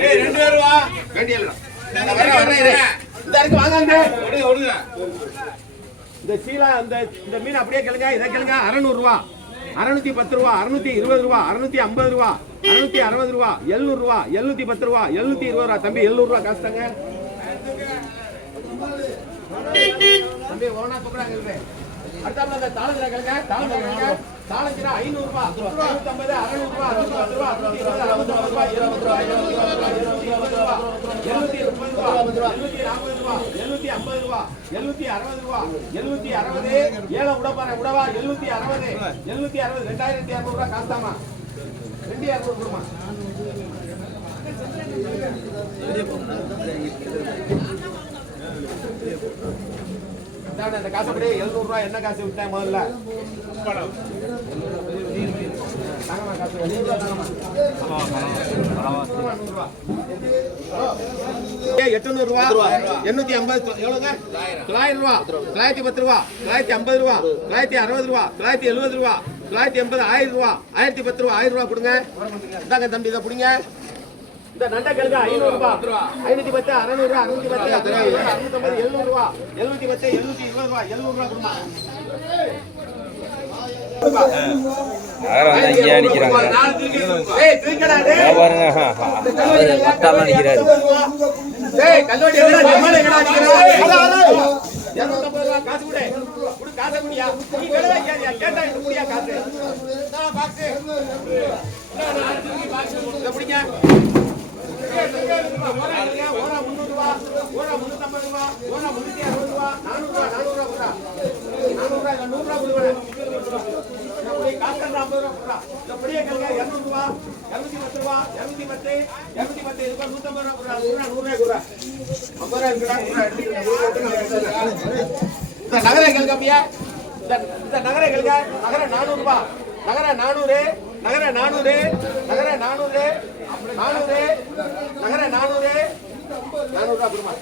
ஏய் ரெண்டு பேரும் வா. வேண்டியல்ல இந்த சீலா அந்த இந்த மீன் அப்படியே கேளுங்க இதை கேளுங்க அறநூறு ரூபா அறுநூத்தி பத்து ரூபா அறுநூத்தி இருபது ரூபா அறுநூத்தி ஐம்பது ரூபா அறுநூத்தி அறுபது ரூபா எழுநூறு ரூபா எழுநூத்தி பத்து ரூபா எழுநூத்தி இருபது ரூபா தம்பி எழுநூறு ரூபா காசு தாங்க தம்பி ஓனா கூப்பிடாங்க அடுத்தாப்புல அந்த கேளுங்க தாளஞ்சிரா கேளுங்க தாளஞ்சிரா ஐநூறு ரூபா ஐநூத்தம்பது அறுநூறு ரூபா அறுநூத்தி பத்து ரூபா இருபது அறுபத்தி ரூபா இருபது ரூபா இருபது ரூபா இருபது ரூபா எழுநூத்தி முப்பது ரூபா எழுநூத்தி நாற்பது ரூபா எழுநூத்தி அறுபது ரூபா. எழுநூத்தி அறுபது. ஏழை உடப்பாரு உடவா எழுநூத்தி அறுபது. எழுநூத்தி அறுபது. ரெண்டாயிரத்தி இரநூறு ரூபா காசாமா ரெண்டு இரநூறு கொடுமா. இந்த காசு அப்படியே எழுநூறு ரூபா என்ன காசு விட்டேன் முதல்ல? தாங்கம்மா காசு எழுநூறு ரூபா. எண்ணூத்தி ஐம்பது எவ்வளவுங்க தொள்ளாயிரம் ரூபா. தொள்ளாயிரத்தி பத்து ரூபா. தொள்ளாயிரத்தி ஐம்பது ரூபா. தொள்ளாயிரத்தி அறுபது ரூபா. தொள்ளாயிரத்தி எழுபது ரூபா. தொள்ளாயிரத்தி எண்பது ஆயிரம் ரூபா. ஆயிரத்தி பத்து ரூபா ஆயிரம் ரூபா கொடுங்க. இந்தாங்க தம்பி இதை பிடிங்க. இந்த நண்டை கழுங்க ஐநூறு ரூபா. ஐநூத்தி பத்து அறுநூறு ரூபா. அறுநூத்தி பத்து அறுநூத்தம்பது எழுநூறு ரூபா. எழுநூத்தி பத்து எழுநூத்தி இருபது ரூபா. எழுநூறு ரூபா கொடுமா. நகரம் இங்கே நிற்கிறாங்க வியாபாரம் தூக்கடா, அவர் மத்தாலாம் நிற்கிறாரு டேய், முன்னூறு ரூபா ஜமால் எங்கடா நிக்கிறா? ரூபா காசு முன்னூத்தி அறுபது வைக்காதீயா, கேட்டா இது குடியா காசு. இந்தா box. இந்தா, நான் தூக்கி box கொடு. இதை பிடிங்க. ஓரா இல்லையா? ஓரா முந்நூறு ரூபா, ஓரா முந்நூத்தம்பது ரூபா, ஓரா முந்நூத்தி அறுபது ரூபா, நானூறு ரூபா, நானூறு ரூபா கொடுடா. நானூறு ரூபா, இல்ல நூறு ரூபா கொடுங்க. இந்த புடி, ஐம்பது ரூபா இந்த ரூபா, பத்து ரூபா, இருநூத்தி பத்து, இருநூத்தி பத்து, இதுக்கு ஒரு ரூபா கொடுடா. நூறு ரூபா, நூறு ரூபாய் ஐம்பது ரூபாய் இந்த நகரை கேளுங்க அப்படியே. இந்த இந்த நகரை நகர நானூறு நகர நானூறு நகர நானூறு நகர நானூறு நானூறு நகர நானூறு. நானூறு ரூபா கொடுமா.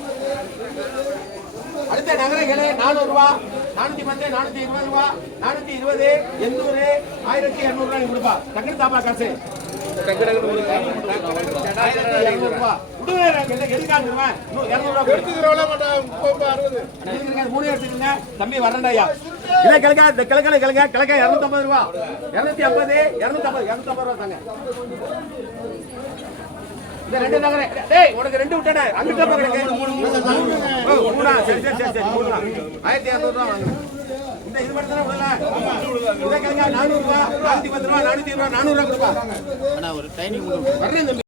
அடுத்த நகரங்களே நானூறு ரூபாய் நானூத்தி பத்து நானூத்தி இருபது ரூபா நானூத்தி இருபது எண்ணூறு ஆயிரத்தி இருநூறு ரூபாய் கொடுப்பா டக்குனு தாப்பா காசு. தம்பி வரேன்டா ஐயா. இதை கிழக்கா, இந்த கிழக்குல கிழங்க, கிழக்க 250 ரூபா. 250, 250, 250 ரூபா தாங்க. இந்த ரெண்டு. டேய், உனக்கு ரெண்டு விட்டேனே. அங்கிட்டு தான் கிடக்கு. ஓ, மூணா? சரி, சரி, சரி, சரி, மூணு தான். 1200 ரூபா வாங்குறேன். இந்த இது மட்டும் தானே விடல? இதை கிழங்க, 400 ரூபா, 410 ரூபா, 420 ரூபா, 400 ரூபா கொடுப்பா. வரேன் தம்பி.